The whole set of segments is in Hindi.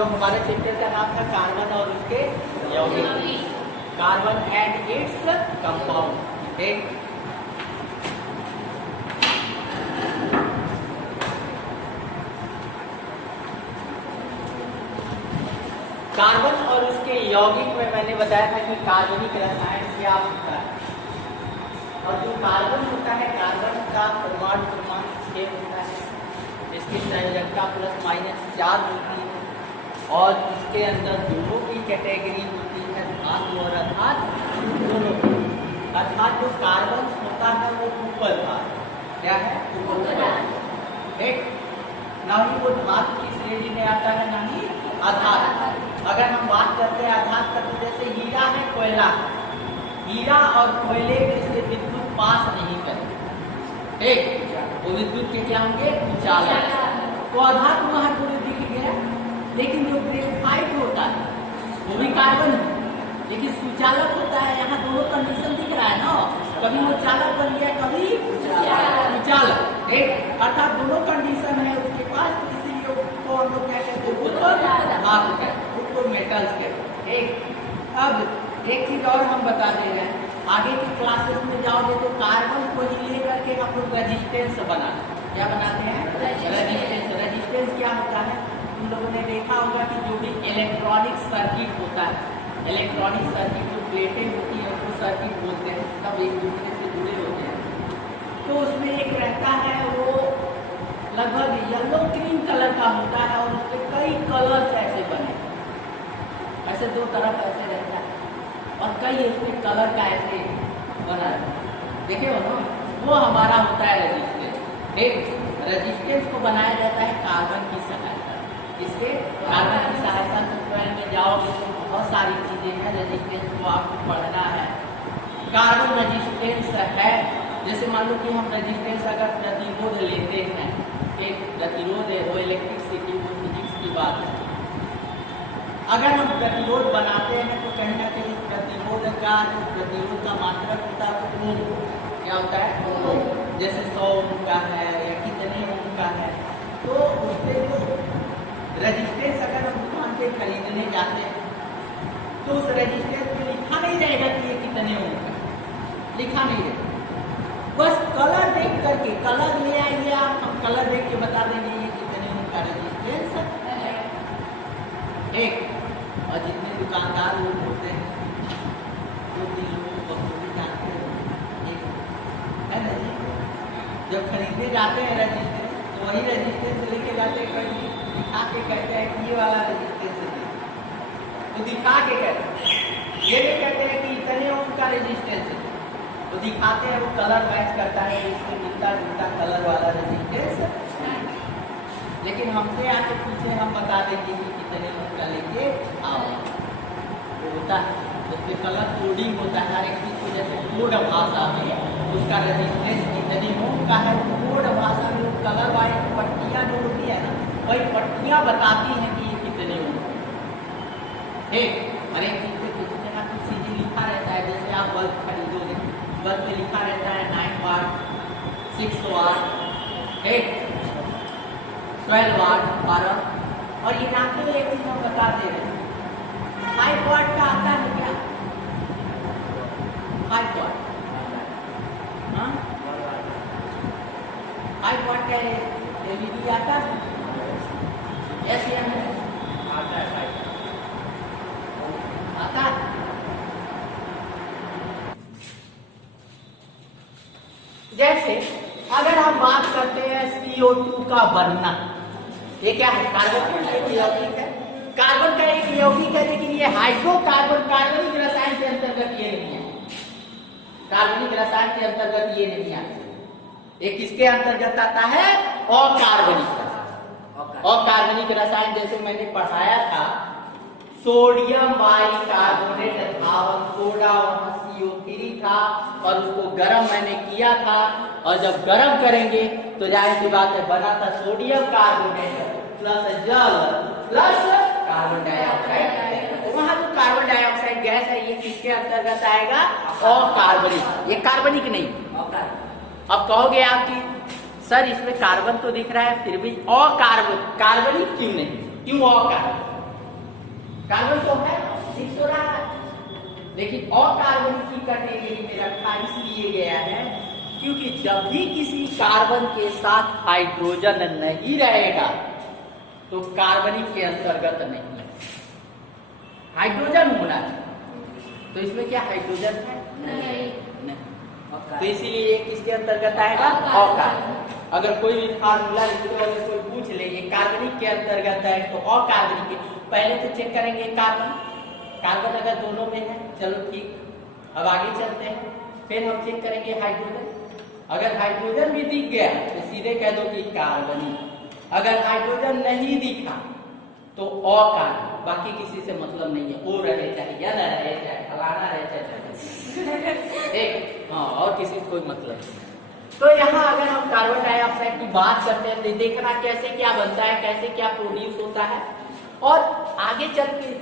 जो हमारे चैप्टर का नाम था कार्बन और उसके यौगिक, कार्बन एंड इट्स कंपाउंड। ठीक, कार्बन और उसके यौगिक में मैंने बताया था कि कार्बनिक रसायन क्या होता है। और जो कार्बन होता है, कार्बन का परमाणु क्रमांक 6 होता है, इसकी संयोजकता ±4 होती है और इसके अंदर दोनों की कैटेगरी होती है, धातु और अधातु दोनों। अर्थात जो कार्बन होता है वो ऊपर का क्या है, एक ना ही वो धातु की श्रेणी में आता है ना ही अधातु। अगर हम बात करते हैं अधातु का, तो जैसे हीरा है, कोयला, हीरा और कोयले में से विद्युत पास नहीं करेंगे, ठीक, वो विद्युत के क्या होंगे, चालक। तो अधातु वहां पूरे दिख गया। लेकिन जो ग्रेफाइट होता है वो भी कार्बन है, लेकिन सुचालक होता है। यहाँ दोनों कंडीशन दिख रहा है ना, कभी वो चालक बन गया, कभी सुचालक, ठीक। अर्थात दोनों कंडीशन है उसके पास, तो इसीलिए उसको हम लोग क्या कहते हैं, धातु कहते हैं, उसको मेटल्स कहते हैं, ठीक। अब एक चीज और हम बता दे रहे हैं, आगे की क्लासेस में जाओगे तो कार्बन को ही लेकर के हम लोग रेजिस्टेंस बनाते हैं। क्या बनाते हैं, रेजिस्टेंस। रेजिस्टेंस क्या होता है, तुम लोगों ने देखा होगा कि जो भी इलेक्ट्रॉनिक सर्किट होता है, इलेक्ट्रॉनिक सर्किट जो प्लेटें होती है उसको सर्किट बोलते हैं, सब एक दूसरे से जुड़े होते हैं। तो उसमें एक रहता है, वो लगभग येलो ग्रीन कलर का होता है और उसके कई कलर्स ऐसे बने, ऐसे दो तरफ ऐसे रहता है और कई इसमें कलर का ऐसे बना है, देखे हो ना, वो हमारा होता है रेजिस्टेंस। ठीक, रेजिस्टेंस को बनाया जाता है कार्बन की सहायता। इससे कार्बन की सहायता से 12 में जाओगे तो बहुत सारी चीजें हैं, रेजिस्टेंस को आपको पढ़ना है। कार्बन रेजिस्टेंस है, जैसे मान लो कि हम रेजिस्टेंस अगर प्रतिरोध लेते हैं, एक प्रतिरोध है वो इलेक्ट्रिसिटी, वो फिजिक्स की बात है। अगर हम प्रतिरोध बनाते हैं तो कहीं ना कहीं प्रतिरोध का जो प्रतिरोध का मात्रक होता है वो क्या होता है, ओम। जैसे 100 ओम का है या कितने ओम का है, तो उससे जो रेजिस्टेंस अगर हम दुकान पे खरीदने जाते हैं तो उस रेजिस्टेंस पे लिखा नहीं जाएगा कि ये कितने ओम का, लिखा नहीं जाएगा। बस कलर देख करके, कलर ले आइए आप, हम कलर देख के बता देंगे ये कितने ओम का रेजिस्टेंस है, एक। और जितने दुकानदार लोग होते हैं वो 3 लोगों को बखूबी जानते हैं, है ना जी। जब खरीदने जाते हैं रेजिस्टेंस तो वही रेजिस्टेंस लेके जाते हैं, दिखा के कहते हैं कि ये वाला रेजिस्टेंस है, तो दिखा के कहते हैं, ये नहीं कहते हैं कि इतने ओम का रेजिस्टेंस है, तो दिखाते हैं वो कलर मैच करता है, इससे मिलता जुलता कलर वाला रेजिस्टेंस। लेकिन हमसे आके पीछे हम बता देंगे कि कितने ओम का लेके आओ, वो होता है उसके कलर कोडिंग होता है हर एक चीज को। जैसे कोड भाषा में उसका रेजिस्टेंस कितने ओम का है, वो कोड भाषा में वो कलर वाइज पट्टियाँ जो होती है ना, वही पट्टियाँ बताती हैं कि ये कितने ओम का। ठीक, हर एक चीज पे कुछ ना कुछ चीजें लिखा रहता है। जैसे आप बल्ब खरीदोगे, बल्ब में लिखा रहता है 9 वाट, 6 वाट, 12 वाट, 12। और ये नाम तो एक चीज हम बता दे रहे हैं, 5 वाट का आता है क्या, 5 वाट, हाँ 5 वाट का एलईडी आता है, ऐसे हमें आता है, आता है। जैसे अगर हम बात करते हैं CO2 का बनना, ये क्या है, कार्बन का एक यौगिक है, कार्बन का एक यौगिक है, लेकिन ये हाइड्रोकार्बन कार्बनिक रसायन के अंतर्गत ये नहीं है, कार्बनिक रसायन के अंतर्गत ये नहीं आता। ये किसके अंतर्गत आता है, अकार्बनिक रसायन। अकार्बनिक रसायन जैसे मैंने पढ़ाया था, सोडियम बाइकार्बोनेट था, सोडा वहां CO3 था और उसको गर्म मैंने किया था, और जब गर्म करेंगे तो जाहिर सी बात है बना था सोडियम कार्बोनेट प्लस जल प्लस कार्बन डाइऑक्साइड। वहां जो कार्बन डाइऑक्साइड गैस है ये किसके अंतर्गत आएगा, अकार्बनिक, ये कार्बनिक नहीं। अब कहोगे आप कि सर इसमें कार्बन तो दिख रहा है फिर भी अकार्बनिक क्यों नहीं, क्यों अकार्बनिक? कार्बन तो है 6 हो रहा है, लेकिन अकार्बनिकी कैटेगरी में रखा इसलिए गया है क्योंकि जब भी किसी कार्बन के साथ हाइड्रोजन नहीं रहेगा तो कार्बनिक के अंतर्गत नहीं है, हाइड्रोजन होना चाहिए। तो इसमें क्या हाइड्रोजन है? नहीं। तो इसीलिए ये किसके अंतर्गत आएगा? अकार्बनिक। अगर कोई भी फार्मूला कोई पूछ ले ये कार्बनिक के अंतर्गत है तो अकार्बनिक, पहले तो चेक करेंगे कार्बन, कार्बन अगर दोनों में है चलो ठीक, अब आगे चलते हैं, फिर हम चेक करेंगे हाइड्रोजन। अगर हाइड्रोजन भी दिख गया तो सीधे कह दो कि कार्बनिक, अगर हाइड्रोजन नहीं दिखा तो अकार्बनिक, बाकी किसी से मतलब नहीं है, वो रहे चाहे या न रहे चाहे फलाना रहे चाहे एक, हाँ, और किसी से कोई मतलब नहीं। तो यहाँ अगर हम कार्बन डाइऑक्साइड की बात करते हैं तो देखना कैसे क्या बनता है, कैसे क्या प्रोड्यूस होता है, और आगे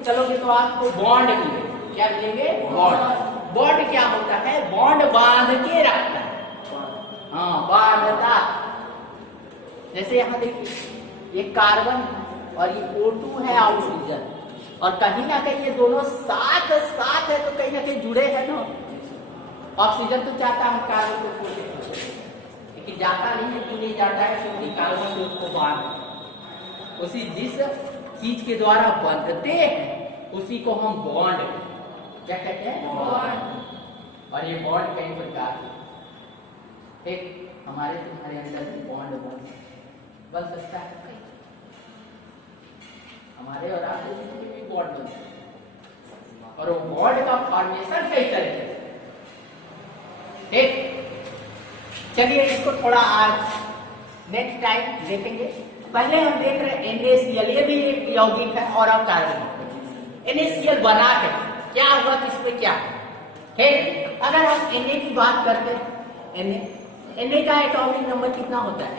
चलोगे तो आपको बॉन्ड मिलेंगे। क्या मिलेंगे? बॉन्ड। बॉन्ड क्या होता है? बॉन्ड बांध के रखता है, हाँ बांधता। जैसे यहाँ देखिए ये कार्बन और ये O2 है ऑक्सीजन, और कहीं ना कहीं ये दोनों साथ साथ है तो कहीं ना कहीं जुड़े हैं ना। ऑक्सीजन तो चाहता है कार्बन को छोड़ दे, लेकिन जाता नहीं है, क्यों नहीं जाता है? क्योंकि कार्बन को उसको बांध, उसी जिस चीज के द्वारा बंधते हैं उसी को हम बॉन्ड क्या कहते हैं? बॉन्ड। और ये बॉन्ड कई प्रकार के, एक हमारे तुम्हारे अंदर भी बॉन्ड बन सकता है, हमारे और आपके भी बॉन्ड बन सकता है, और वो बॉन्ड का फॉर्मेशन कई तरीके से। ठीक, चलिए इसको थोड़ा आज नेक्स्ट टाइम देखेंगे। पहले हम देख रहे हैं NaCl, ये भी एक यौगिक है और अकार्बनिक। NaCl बना है, क्या हुआ किसमें क्या है? ठीक, अगर हम Na की बात करते हैं, Na का एटॉमिक नंबर कितना होता है?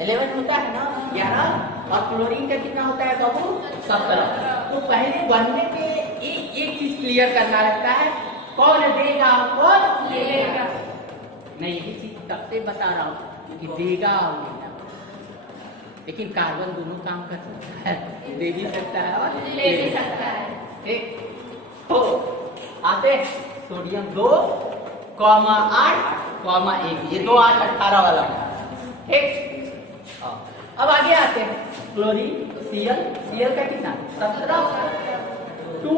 11 होता है ना, 11, और क्लोरीन का कितना होता है बाबू? 17। तो पहले बनने पे एक चीज क्लियर करना रहता है, कौन देगा कौन लेगा। नहीं, ये चीज तब से बता रहा हूँ कि देगा और लेगा, लेकिन कार्बन दोनों काम कर सकता है, दे भी सकता है और ले भी सकता है। ठीक, तो आते सोडियम 2,8,1, ये 2, 8, 18 वाला। ठीक, अब आगे आते हैं क्लोरीन Cl का कितना? 17, 2,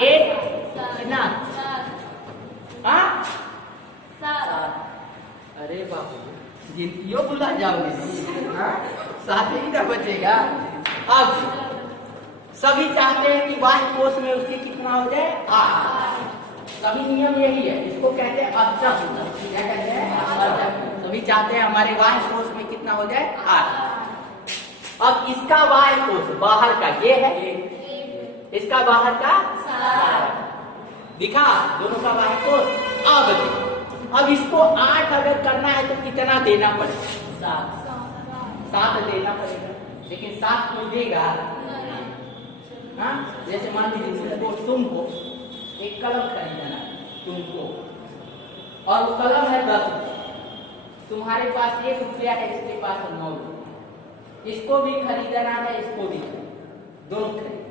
8 कितना? 7। अरे बाबू गिनतियों भुला जाओगे, 7 ही का बचेगा। अब सभी चाहते हैं कि बाह्य कोश में उसके कितना हो जाए? 8। सभी नियम यही है, इसको कहते हैं अचक। क्या कहते हैं? अचक। सभी चाहते हैं हमारे बाह्य कोश में कितना हो जाए? 8। अब इसका बाह्य कोश बाहर का ये है, इसका बाहर का 7 दिखा, दोनों का बाह्य कोश। अब इसको 8 अगर करना है तो कितना देना पड़ेगा? 7 देना पड़ेगा, लेकिन 7 कोई देगा? हाँ, जैसे मान लीजिए तुमको एक कलम खरीदना तुमको, और वो कलम है 10 रुपया, तुम्हारे पास 1 रुपया है, इसके पास 9 रुपया, इसको भी खरीदना है, इसको भी दोनों खरीद।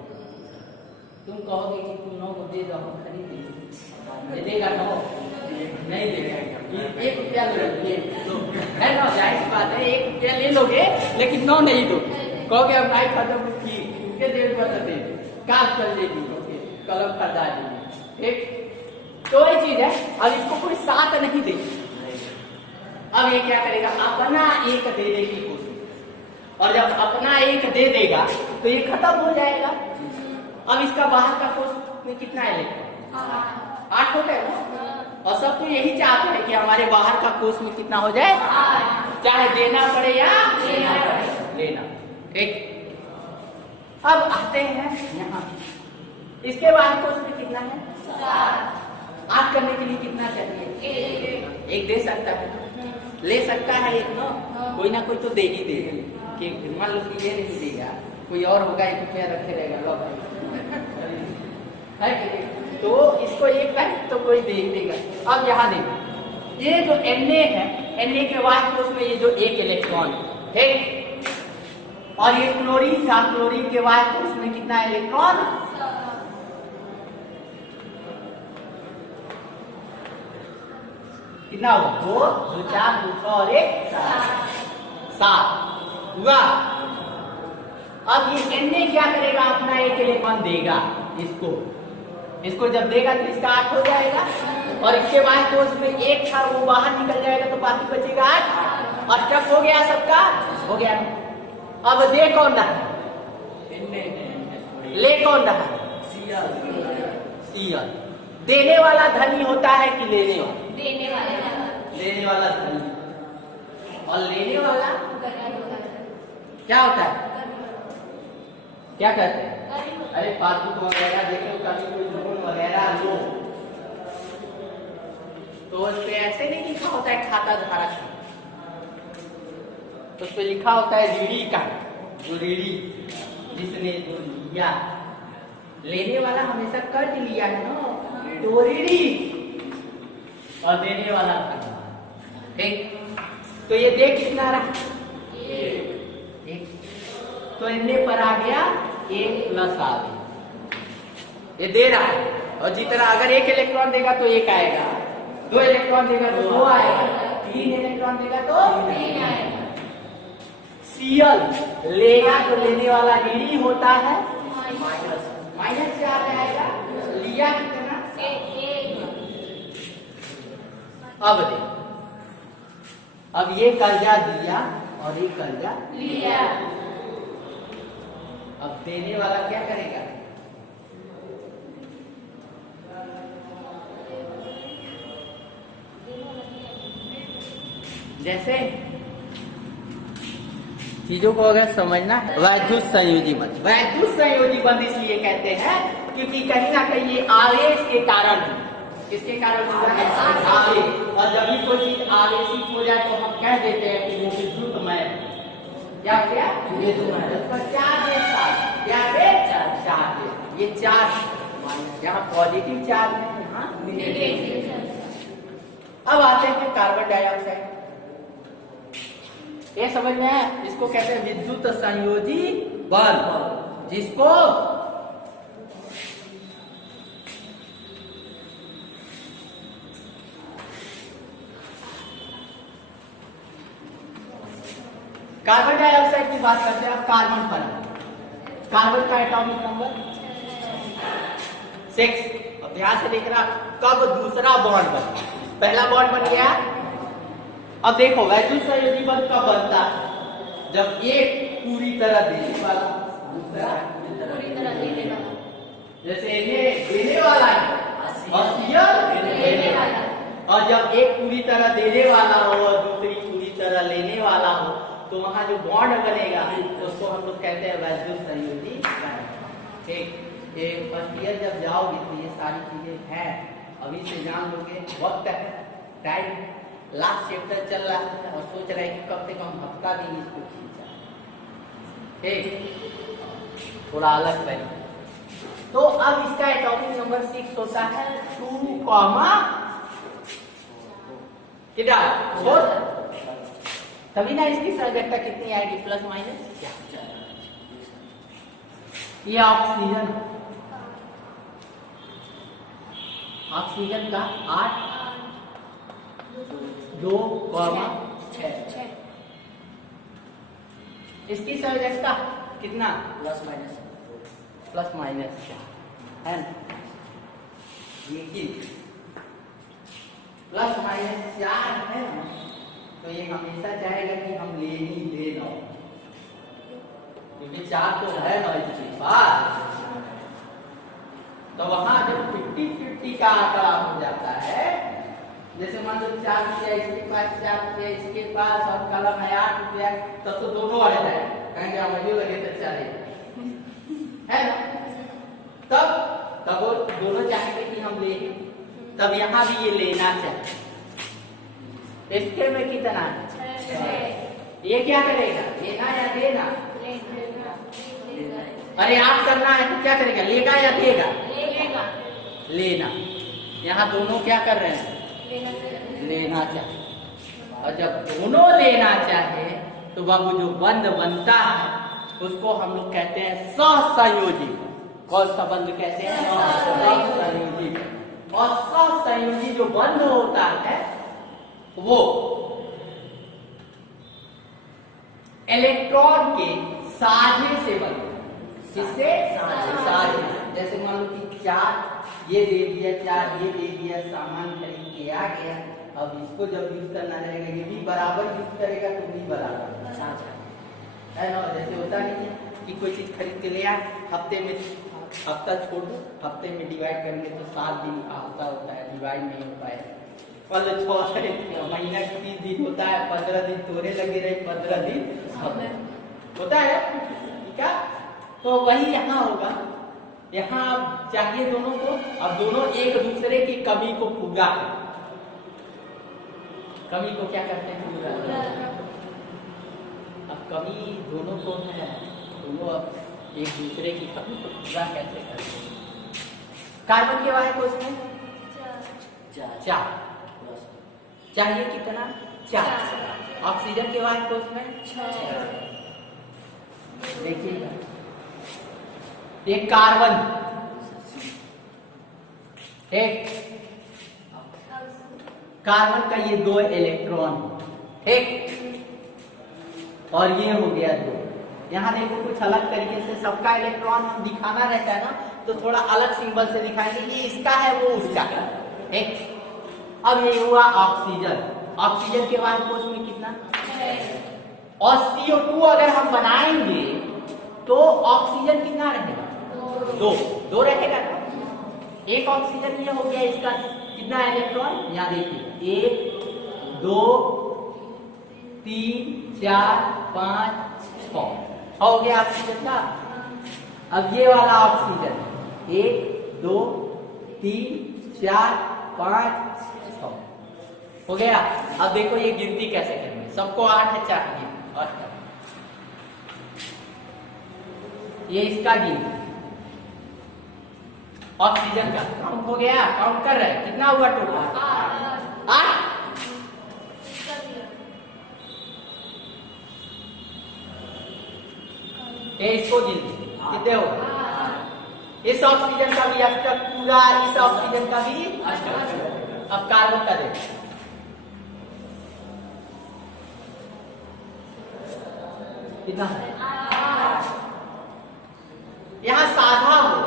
तुम कहोगे कि तुम 9 को दे दो, हम खरीद देंगे, देगा 9? नहीं देगा। 1 रुपया लो, है ना, जाहिर बात है 1 रुपया ले लोगे, लेकिन 9 नहीं दो, कहोगे अब भाई खत्म की उसके 1.5 रुपया दे, कार चल देगी, कलम खरीदा देगी। ठीक, तो ये चीज है। अब इसको कोई 7 नहीं दे, अब ये क्या करेगा? अपना 1 दे देने की कोशिश, और जब अपना 1 दे देगा तो ये खत्म हो जाएगा। अब इसका बाहर का कोश में कितना है? 8 हो गया ना, और सब तो यही चाहते हैं कि हमारे बाहर का कोश में कितना हो जाए? चाहे देना पड़े या लेना। ठीक, अब आते हैं यहाँ, इसके बाहर कोश में कितना है? 8 करने के लिए कितना चाहिए? 1 दे सकता है, ले सकता है 1 ना, कोई ना कोई तो दे ही देगा। कि मान लो कि ये नहीं देगा, कोई और होगा 1 रुपया रखे रहेगा, लो भाई है कि? तो इसको 1 का तो कोई दे देगा। अब यहाँ देखो, ये जो Na है, Na के बाहर कोश में ये जो 1 इलेक्ट्रॉन है, और ये क्लोरीन था, क्लोरीन के बाद तो उसमें कितना इलेक्ट्रॉन, कितना हुआ, 2 2 4 2 6 और 1 7 हुआ। अब ये Na क्या करेगा, अपना एक इलेक्ट्रॉन देगा इसको जब देगा तो इसका 8 हो जाएगा, और इसके बाद तो उसमें 1 था वो बाहर निकल जाएगा, तो बाकी बचेगा 8, और जब हो गया सबका हो गया। अब दे कौन रहा, ले कौन रहा, Cl। देने वाला धनी होता है कि लेने वाला, लेने वाला धनी, और लेने वाला क्या होता है, क्या कहते हैं, अरे पासबुक वगैरह देखो, कभी कोई लोन वगैरह लो तो उस पे ऐसे नहीं लिखा होता है खाता धारक, तो उस पे लिखा होता है रीढ़ी का, जो रीढ़ी जिसने जो लिया, लेने वाला हमेशा कर्ज लिया है ना, तो रीढ़ी, और देने वाला ठीक। तो ये देख कितना रहा, 1, तो इनने पर आ गया 1 प्लस आ गया, ये दे रहा है, और जितना अगर 1 इलेक्ट्रॉन देगा तो 1 आएगा, 2 इलेक्ट्रॉन देगा तो 2 आएगा, 3 इलेक्ट्रॉन देगा तो 3 आएगा। Cl लेगा तो लेने वाला ऋणी होता है, माइनस क्या आएगा, लिया कितना, अब दे, अब ये कर्जा दिया और ये कर्जा लिया, अब देने वाला क्या करेगा, जैसे चीजों को अगर समझना है, वैद्युत संयोजी बंध, वैद्युत संयोजी बंध इसलिए कहते हैं क्योंकि कहीं ना कहीं ये आवेश के कारण, किसके कारण होता है, आवेश, और जब भी कोई चीज आवेशित हो जाए तो हम कह देते हैं कि वो विद्युतमय, क्या हो गया, चार्ज, ये चार्ज यहाँ पॉजिटिव चार्ज है, यहाँ नेगेटिव। अब आते हैं कार्बन डाइऑक्साइड, ये समझ में है, इसको कहते हैं विद्युत संयोजी बंध, जिसको कार्बन डाइऑक्साइड की बात करते हैं। अब कार्बन पर, कार्बन का एटॉमिक नंबर 6। अब ध्यान से देखना कब दूसरा बॉन्ड बना, पहला बॉन्ड बन गया। अब देखो वैद्युत संयोजी बंध कब बनता है, जब एक पूरी तरह देने वाला, दूसरा पूरी तरह देने वाला, जैसे ये देने वाला है और Cl देने वाला, और जब एक पूरी तरह देने वाला हो और दूसरी पूरी तरह लेने वाला हो तो वहां जो बॉन्ड बनेगा उसको हम लोग कहते हैं वैद्युत संयोजी बंध। ठीक, ये फर्स्ट ईयर जब जाओगे तो ये सारी चीजें हैं, अभी से जान लोगे, वक्त है, टाइम, लास्ट चैप्टर चल रहा है और सोच रहे हैं कि कब से कम हफ्ता दिन इसको खींचा, ठीक, थोड़ा अलग बने। तो अब इसका एटॉमिक नंबर 6 होता है 2, कितना 4, तभी ना इसकी सांद्रता कितनी आएगी, प्लस माइनस क्या, ये ऑक्सीजन, ऑक्सीजन का 8, 2, 6, इसकी संयोजकता कितना, प्लस माइनस है ना, ये प्लस माइनस 4 है ना, तो ये हमेशा चाहेगा कि हम ले ही ले लो, क्योंकि 4 तो है ना इसके पास। तो वहां जब 50-50 का आंकड़ा हो जाता है, जैसे मान लो 4 रुपया इसके पास, 4 रुपया इसके पास, और कलम है 8 रुपया, तब तो दोनों अड़ जाए, कहेंगे मुझे लगे तो चले, है ना, तब वो दोनों चाहेंगे कि हम ले, तब यहाँ भी ये लेना चाहिए। इसके में कितना है, ये क्या करेगा, लेना या देना, अरे आप करना है तो क्या करेगा, लेगा या देगा, लेना। यहाँ दोनों क्या कर रहे हैं, लेना चाहिए, और जब दोनों लेना चाहे तो बाबू जो बंध बनता है उसको हम लोग कहते हैं सहसंयोजी। कौन सा बंध कहते हैं? सहसंयोजी। और सहसंयोजी जो बंध होता है वो इलेक्ट्रॉन के साझे से बनता है। किससे? साझे। जैसे मान लो कि चार ये दे दिया, चार ये दे दिया, सामान खरीद के आ गया। अब इसको जब यूज करना रहेगा, ये भी बराबर यूज करेगा तो भी बराबर है ना। जैसे होता नहीं है कि कोई चीज खरीद के ले आए, हफ्ते में हफ्ता छोड़ दो, हफ्ते में डिवाइड करेंगे तो 7 दिन का हफ्ता होता है, डिवाइड नहीं हो पाए। महीना 30 दिन होता है, 15 दिन तोड़े लगे रहे, 15 दिन होता है। ठीक है, तो वही यहाँ होगा। यहाँ चाहिए दोनों को, अब दोनों एक दूसरे की कमी को पूरा करें। कमी को क्या करते हैं? पूरा। अब कमी दोनों को है, दोनों अब एक दूसरे की कमी को पूरा कैसे करते हैं? कार्बन के वाले कोष में 4 चाहिए कितना? 4। ऑक्सीजन के वाले कोष में 6। देखिएगा, एक कार्बन, एक कार्बन का ये 2 इलेक्ट्रॉन, ठीक, और ये हो गया 2। यहाँ देखो कुछ अलग तरीके से सबका इलेक्ट्रॉन दिखाना रहता है ना, तो थोड़ा अलग सिंबल से दिखाएंगे, ये इसका है वो उसका है, ठीक। अब ये हुआ ऑक्सीजन। ऑक्सीजन के वायु कोष में कितना? 6। और CO2 अगर हम बनाएंगे तो ऑक्सीजन कितना रहेगा? 2 रहेगा ना। एक ऑक्सीजन ये हो गया, इसका कितना इलेक्ट्रॉन? यहाँ देखिए 1 2 3 4 5 6 हो गया ऑक्सीजन का। अब ये वाला ऑक्सीजन 1 2 3 4 5 6 हो गया। अब देखो ये गिनती कैसे करेंगे, सबको 8 चाहिए। ये इसका गिनती ऑक्सीजन का काउंट हो गया, काउंट कर रहे हैं, कितना हुआ टोटल? 8। इसको गिनती कितने हो? इस ऑक्सीजन का भी अष्टक पूरा, इस ऑक्सीजन का भी अष्टक। अब कार्बन का देखो कितना है? यहाँ साझा हो,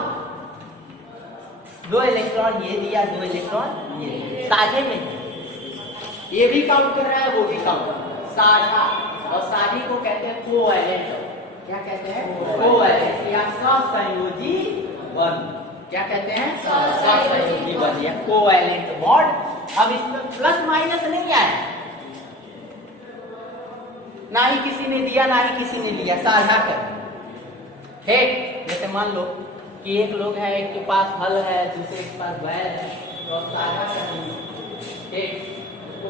2 इलेक्ट्रॉन ये दिया, 2 इलेक्ट्रॉन ये, साझे में ये भी काउंट कर रहा है, वो भी काउंट कर रहा है, साझा। और साझी को कहते हैं कोवैलेंट। क्या कहते हैं? कोवैलेंट या सहसंयोजी बंध। क्या कहते हैं? सहसंयोजी बंध या कोवैलेंट बॉन्ड। अब इसमें प्लस माइनस नहीं आया, ना ही किसी ने दिया ना ही किसी ने लिया, साझा कर। ठीक, जैसे मान लो कि एक लोग है, एक के पास हल है, दूसरे के पास बैल है, तो अब साझा करेंगे। ठीक, उसको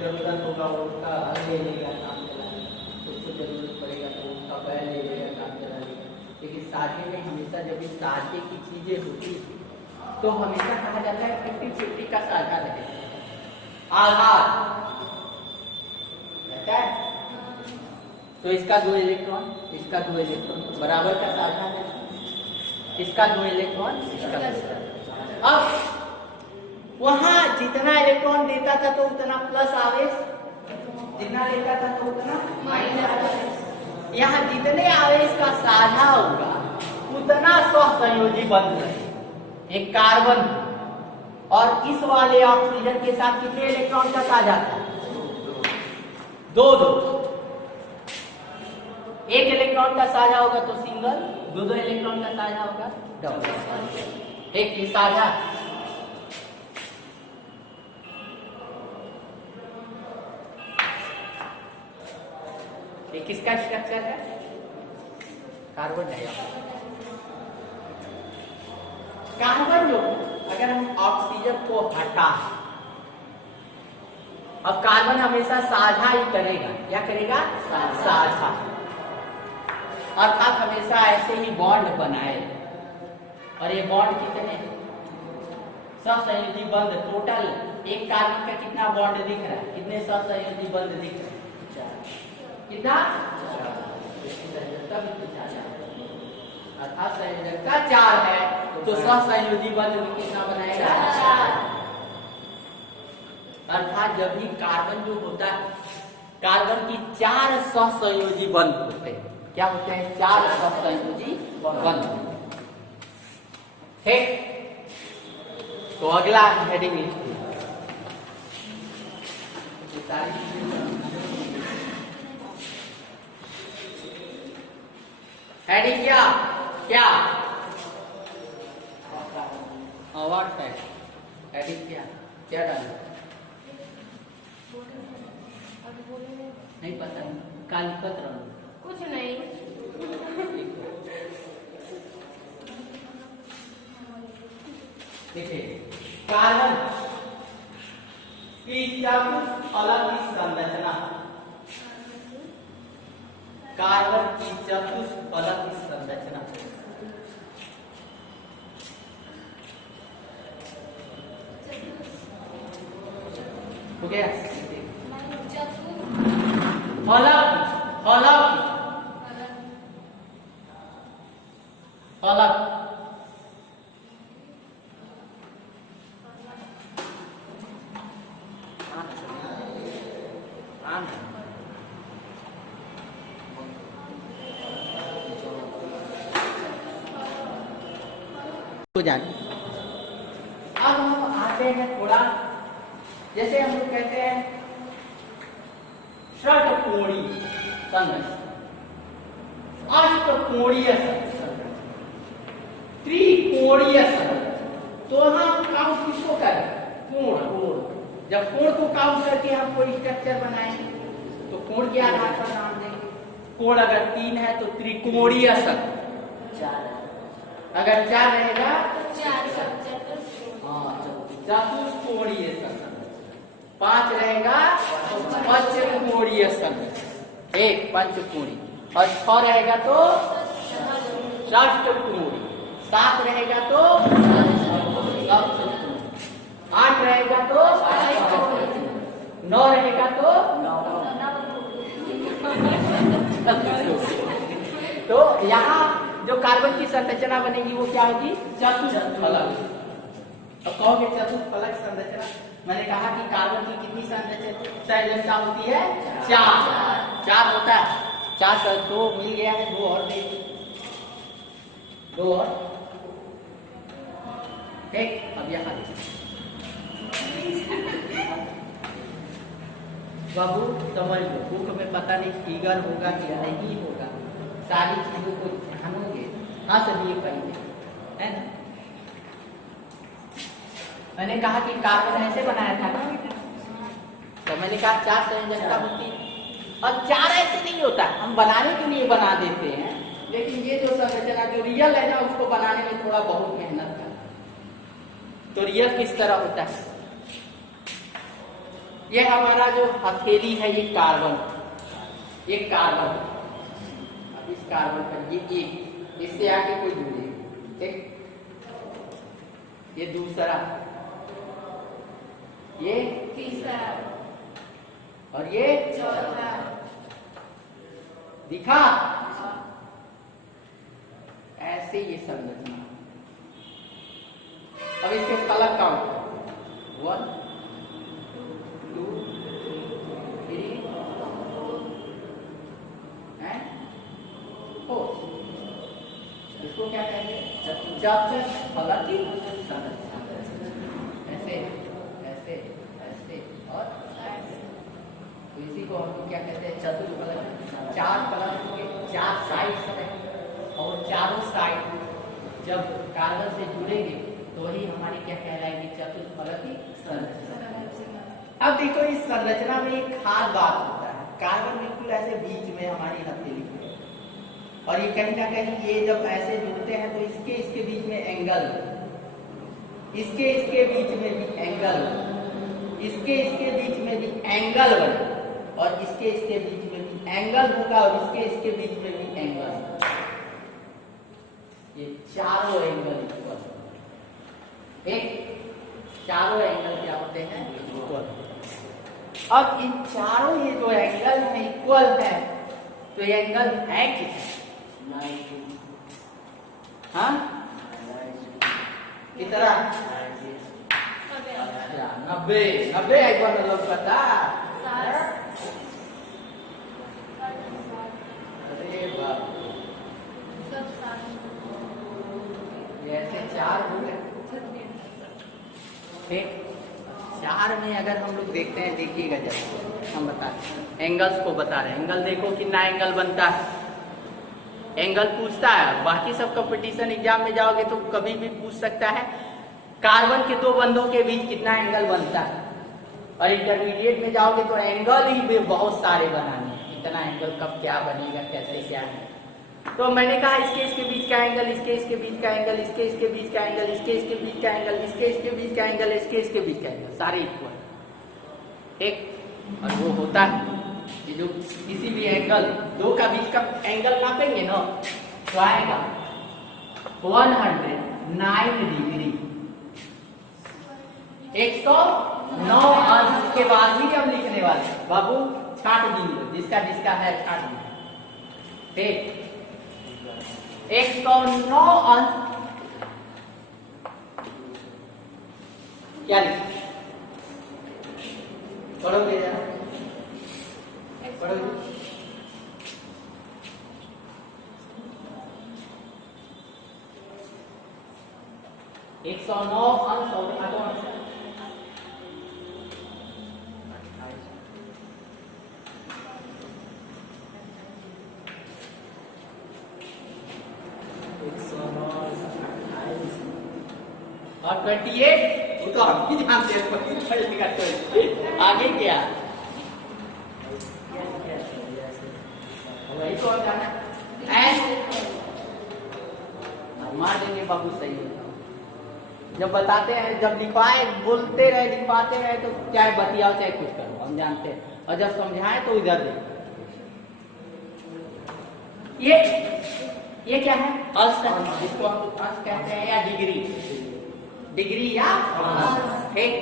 जरूरत होगा वो उसका हल ले लेगा, काम चलाएगा, उसको जरूरत पड़ेगा तो उसका बैल ले लेगा, काम चलाएगा। लेकिन साझे में हमेशा जब इस साझे की चीजें होती तो हमेशा कहा जाता है 50-50 का साझा रहेगा। आधार है तो इसका 2 इलेक्ट्रॉन, इसका 2 इलेक्ट्रॉन बराबर का साझा है, इसका 2 इलेक्ट्रॉन, इसका। अब वहां जितना इलेक्ट्रॉन देता था तो उतना प्लस आवेश, जितना लेता था तो उतना माइनस आवेश। यहाँ जितने आवेश का साझा होगा उतना सहसंयोजी बंध रहे। एक कार्बन और इस वाले ऑक्सीजन के साथ कितने इलेक्ट्रॉन का साझा था? 2। एक इलेक्ट्रॉन का साझा होगा तो सिंगल, 2 इलेक्ट्रॉन का साझा होगा डबल। एक ही साझा। ये किसका स्ट्रक्चर है? Carbon dioxide. कार्बन जो अगर हम ऑक्सीजन को हटा, अब कार्बन हमेशा साझा ही करेगा। क्या करेगा? साझा। अर्थात हमेशा ऐसे ही बॉन्ड बनाए। और ये बॉन्ड कितने? सहसंयोजी बंध टोटल एक कार्बन का कितना बॉन्ड दिख रहा है? कितने सहसंयोजी बंध दिख रहे हैं? 4। कितना? संयोजकता भी तो 4 है, अर्थात संयोजकता 4 है तो सहसंयोजी बंध भी कितना बनाएगा 4। अर्थात जब भी कार्बन जो होता है, कार्बन की 4 सहसंयोजी बंध होते हैं। क्या होते हैं? 4 सहसंयोजी बंध। ठीक, तो अगला हेडिंग लिखते हैं। हेडिंग क्या क्या व्हाट है हेडिंग क्या क्या डालना नहीं पता, काली पत्र कुछ नहीं। देखिए, कार्बन की अलग संरचना, कार्बन की अलग संरचना। हो गया? अलग अलग अलग तो जाने। अब हम आते हैं थोड़ा, जैसे हम लोग कहते हैं षटकोणीय संरचना, अष्टकोणीय संरचना, त्रिकोणीय संरचना। तो हम काउंट किसको करें? कोण। जब कोण को काउंट करके हम कोई स्ट्रक्चर बनाएंगे तो कोण के आधार पर नाम देंगे। कोण अगर 3 है तो त्रिकोणीय संरचना, अगर 4 रहेगा चतुष्कोणीय संरचना, 5 रहेगा पंचकोणीय संरचना, 1 पंचकोणीय, और 6 रहेगा तो षष्टकोणीय, 7 रहेगा तो सप्तकोणीय, 8 रहेगा तो 9 रहेगा तो तो यहाँ जो कार्बन की संरचना बनेगी वो क्या होगी? चतुष्फलक। अब कहोगे चतुष्फलक संरचना, मैंने कहा कि कार्बन की कितनी संरचना होती है? 4 होता है। 4 का 2 मिल गया है, 2 और दे, 2 और। ठीक, अब यहाँ बाबू समझ लो, बुक में पता नहीं फिगर होगा कि नहीं होगा, सारी चीजों को ध्यानोगे, हाँ सभी करेंगे, है ना? मैंने कहा कि कार्बन ऐसे बनाया था ना, तो मैंने कहा 4 संयोजकता होती है, और 4 ऐसे नहीं होता, हम बनाने के लिए बना देते हैं, लेकिन ये जो संरचना जो रियल है ना, उसको बनाने में थोड़ा बहुत मेहनत है। तो रियल किस तरह होता है? ये हमारा जो हथेली है, ये कार्बन, ये कार्बन, अब इस कार्बन पर ये एक, इससे आगे कोई जुड़े, ठीक, ये दूसरा, ये तीसरा, और ये चौथा, दिखा? ऐसे ये संरचना। अब इसके फलक काउंट 1 2 3 and 4। इसको क्या कहेंगे? चतुष्फलकी संरचना। ऐसे ऐसे ऐसे और ऐसे, तो इसी को हम क्या कहते हैं? चतुष्फलक। 4 फलक होंगे, 4 साइड्स हैं, और चारों साइड जब कार्बन से जुड़ेंगे तो वही हमारी क्या कहलाएगी? चतुष्फलकी संरचना। अब देखो, इस संरचना में एक खास बात होता है, कार्बन बिल्कुल ऐसे बीच में हमारी हथेली में, और ये कहीं ना कहीं ये जब ऐसे जुड़ते हैं तो इसके बीच में एंगल, इसके बीच में भी एंगल, इसके बीच में भी एंगल बने, और इसके बीच में भी एंगल होगा, और इसके बीच में भी एंगल। ये चारों एंगल इक्वल, एक चारों एंगल क्या होते हैं? इक्वल। अब इन चारों ये जो एंगल है इक्वल है, तो ये एंगल है कितना? हाँ कितना? 90 90 एक बार मतलब पता। अरे बाप ये ऐसे 4 हो गए। ठीक, 4 में अगर हम लोग देखते हैं, देखिएगा जब हम बताते हैं एंगल्स को बता रहे हैं। एंगल देखो कितना एंगल बनता है। एंगल पूछता है, बाकी सब कंपटीशन एग्जाम में जाओगे तो कभी भी पूछ सकता है कार्बन के 2 बंधों के बीच कितना एंगल बनता है। और इंटरमीडिएट में जाओगे तो एंगल ही भी बहुत सारे बनाने हैं, इतना एंगल कब क्या बनेगा, कैसे क्या है। तो मैंने कहा इसके बीच का एंगल, इसके बीच का एंगल, इसके बीच का एंगल, इसके बीच का एंगल, इसके बीच का एंगल, इसके बीच का एंगल, सारे इक्वल। ठीक, और वो होता है कि जो किसी भी एंगल 2 का बीच का एंगल नापेंगे ना तो आएगा 109 डिग्री। 109 अंश के बाद ही हम लिखने वाले बाबू छाट देंगे, जिसका जिसका है छाट देंगे। ठीक, 109 अंश क्या लिखें? पढ़ोगे जरा, पढ़ोगे। 109 अंश और आठों अंश 28 वो तो हम भी जानते हैं, पढ़ेगा तो आगे क्या वही तो हम जाना मार देंगे बाबू। सही है, जब बताते हैं, जब लिखवाए बोलते रहे लिखवाते रहे तो चाहे बतियाओ चाहे कुछ करो, हम जानते हैं। और जब समझाए तो इधर देखो। ये क्या है? अंश, जिसको हम अंश कहते हैं या डिग्री, डिग्री या ठीक।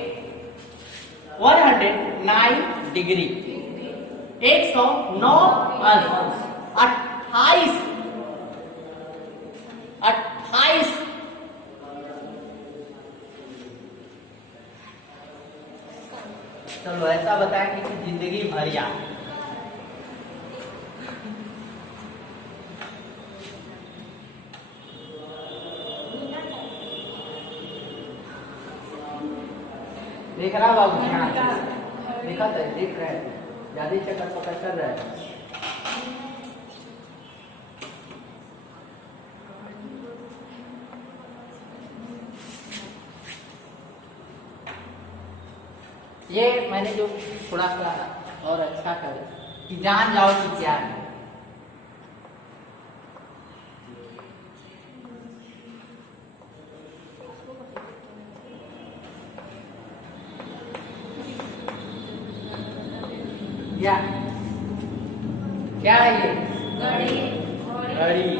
109 डिग्री 109 अंश 28 चलो ऐसा बताएंगे कि जिंदगी भर याद। देख रहा बाबू, देखा था, देख रहे हैं, ज्यादा चक्कर पकड़ कर रहे हैं। ये मैंने जो थोड़ा सा और अच्छा कर कि जान जाओ कि क्या है। क्या है ये? घड़ी।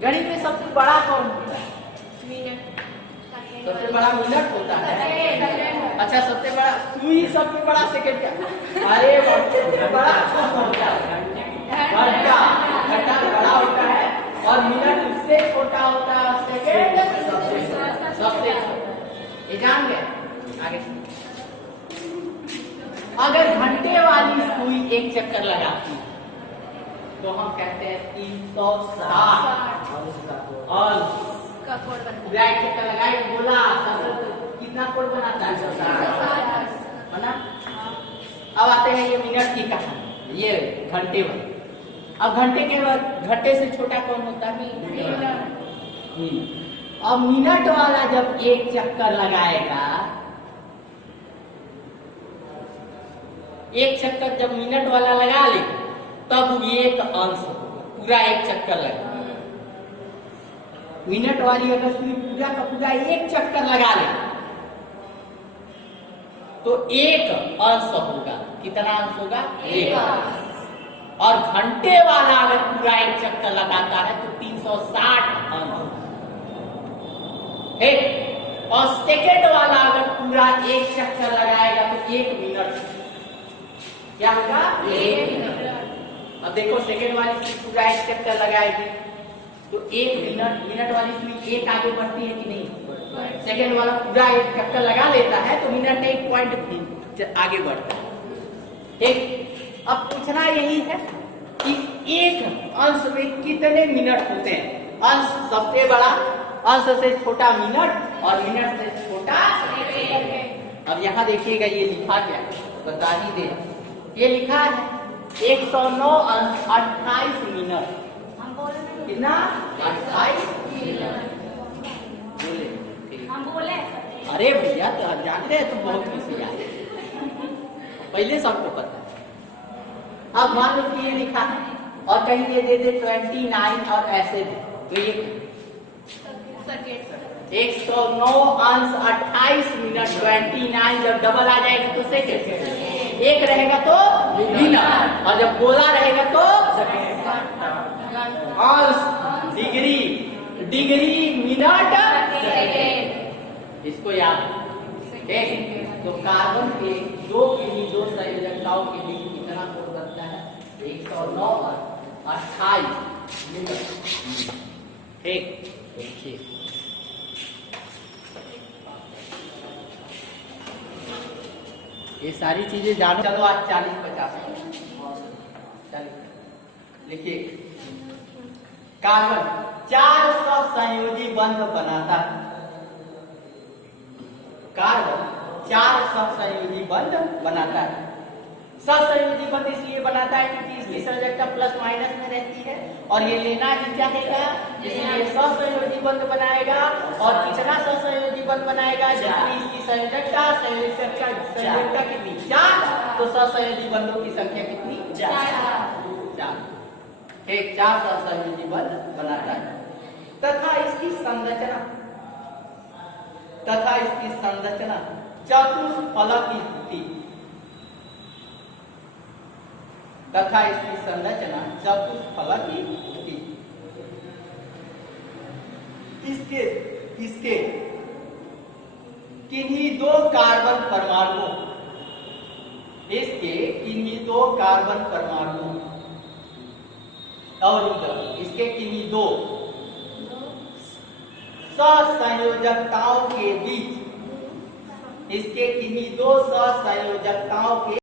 घड़ी में सबसे बड़ा कौन होता है? सबसे बड़ा मिनट होता है। अच्छा, सबसे बड़ा सुई, सबसे बड़ा सेकंड क्या? अरे सबसे बड़ा होता है घंटा। घंटा बड़ा होता है और मिनट उससे छोटा होता है, सेकंड सबसे ये जान गए। आगे अगर घंटे वाली सुई एक चक्कर लगाती तो हम कहते हैं 360 अंश का कोड बनता है। चक्कर लगाए बोला कितना कोड बनाता है? 360 है ना। अब आते हैं ये मिनट की कहानी, ये घंटे वाली। अब घंटे के बाद घंटे से छोटा कौन होता है? मिनट। अब मिनट वाला जब एक चक्कर लगाएगा, एक चक्कर जब मिनट वाला लगा ले तब एक अंश होगा, पूरा एक चक्कर लगा। मिनट वाली अगर पूरा का पूरा एक चक्कर लगा ले तो एक अंश होगा। कितना अंश होगा? एक अंश। और घंटे वाला अगर पूरा एक चक्कर लगाता है तो 360 अंश। ठीक। और सेकेंड वाला अगर पूरा एक चक्कर लगाएगा तो 1 मिनट। क्या होगा? 1 मिनट। अब देखो सेकेंड वाली सुई पूरा एक चक्कर लगाएगी तो 1 मिनट वाली सुई 1 आगे बढ़ती है कि नहीं? सेकेंड वाला पूरा एक चक्कर लगा लेता है तो मिनट 1 पॉइंट आगे बढ़ता है। ठीक, अब पूछना यही है कि एक अंश में कितने मिनट होते हैं? अंश सबसे बड़ा, अंश से छोटा मिनट और मिनट से छोटा सेकंड। अब यहाँ देखिएगा ये लिखा क्या बता ही दे। ये लिखा है 109 अंश 28 मिनट। कितना? 28 बोले। हम बोले अरे भैया तो आप जानते हैं तुम बहुत खुशी आए, पहले सबको पता है। अब मान लो कि ये लिखा है और कहीं ये दे दे 29 और ऐसे दे तो ये 109 अंश 28 मिनट 29 जब डबल आ जाएगा तो सेकेंड, एक रहेगा तो मिनट और जब गोला रहेगा तो अंश, डिग्री, डिग्री मिनट सेकेंड। इसको याद ठीक। तो कार्बन के दो संयोजकताओं के बीच कितना कोण बनता है? 109 और 28 मिनट। ठीक, देखिए ये सारी चीजें जानो। चलो आज 40-50 लिखिए। कार्बन 400 संयोजी बंध बनाता है। कार्बन 400 संयोजी बंध बनाता है। ससंयोजी बंध इसलिए बनाता है क्योंकि इसकी संयोजकता प्लस माइनस में रहती है और ये लेना ही चाहेगा, इसलिए ससंयोजी बंध बनाएगा। और कितना ससंयोजी बंध बनाएगा? जितनी इसकी संयोजकता, संयोजकता कितनी? 4, तो ससंयोजी बंधों की संख्या कितनी? 4। ठीक, 4 ससंयोजी बंध बनाता है। तथा इसकी संरचना चतुष्फलक होती। तथा इसकी संरचना चतुष्फलक होती। इसके किन्हीं 2 कार्बन परमाणुओं, इसके किन्हीं 2 कार्बन परमाणुओं और इसके किन्हीं 2 ससंयोजकताओं के बीच, इसके किन्हीं 2 ससंयोजकताओं के